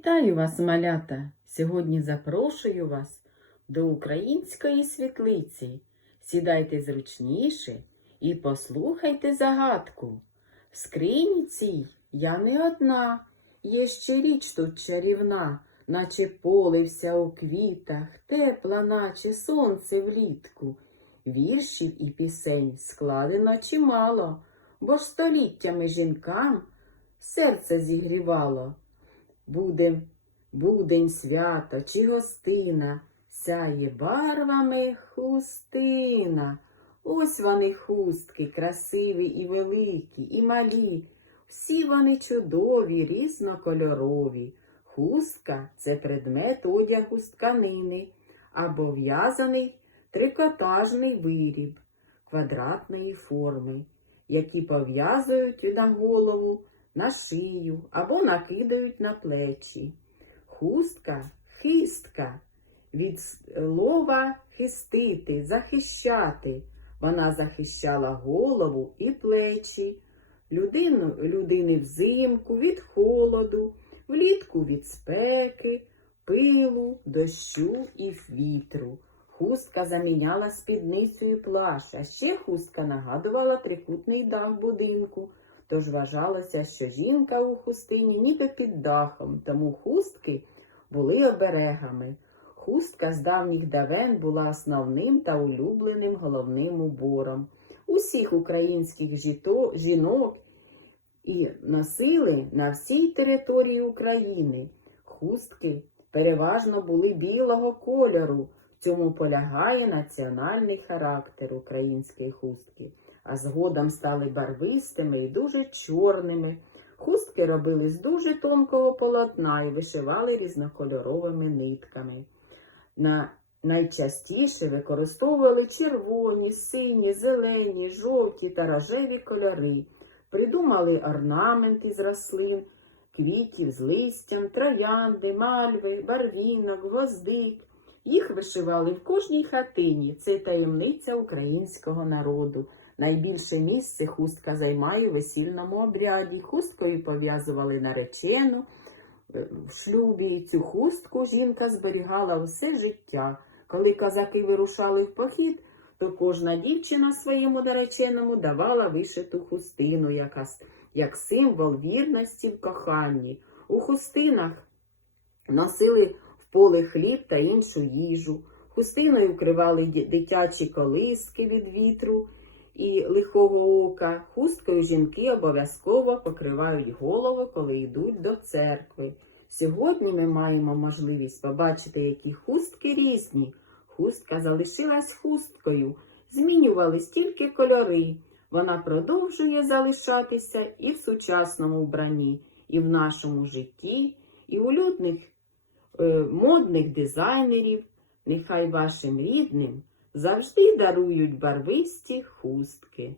Вітаю вас, малята! Сьогодні запрошую вас до української світлиці. Сідайте зручніше і послухайте загадку. В скрині цій я не одна, є ще річ тут чарівна, наче поле вся у квітах, тепла, наче сонце влітку. Віршів і пісень складено чимало, бо століттями жінкам серце зігрівало. Буде, будень свято чи гостина, сяє барвами хустина. Ось вони хустки, красиві і великі, і малі. Всі вони чудові, різнокольорові. Хустка це предмет одягу з тканини або в'язаний трикотажний виріб квадратної форми, які пов'язують на голову на шию або накидають на плечі. Хустка хистка від слова хистити, захищати. Вона захищала голову і плечі, людину, людини взимку від холоду, влітку від спеки, пилу, дощу і вітру. Хустка заміняла спідницею плащ, а ще хустка нагадувала трикутний дах будинку. Тож вважалося, що жінка у хустині ніби під дахом, тому хустки були оберегами. Хустка з давніх давен була основним та улюбленим головним убором. Усіх українських жіто, жінок і носили на всій території України. Хустки переважно були білого кольору. В цьому полягає національний характер української хустки а згодом стали барвистими і дуже чорними. Хустки робили з дуже тонкого полотна і вишивали різнокольоровими нитками. На Найчастіше використовували червоні, сині, зелені, жовті та рожеві кольори, придумали орнаменти з рослин, квітів з листям, троянди, мальви, барвінок, гвоздик. Їх вишивали в кожній хатині. Це таємниця українського народу. Найбільше місце хустка займає в весільному обряді. Хусткою пов'язували наречену е, в шлюбі. Цю хустку жінка зберігала все життя. Коли козаки вирушали в похід, то кожна дівчина своєму нареченому давала вишиту хустину, яка, як символ вірності в коханні. У хустинах носили в поле хліб та іншу їжу. Хустиною вкривали дитячі колиски від вітру і лихого ока, хусткою жінки обов'язково покривають голову, коли йдуть до церкви. Сьогодні ми маємо можливість побачити, які хустки різні. Хустка залишилась хусткою, змінювались тільки кольори. Вона продовжує залишатися і в сучасному вбранні, і в нашому житті, і у людних е, модних дизайнерів. Нехай вашим рідним завжди дарують барвисті хустки.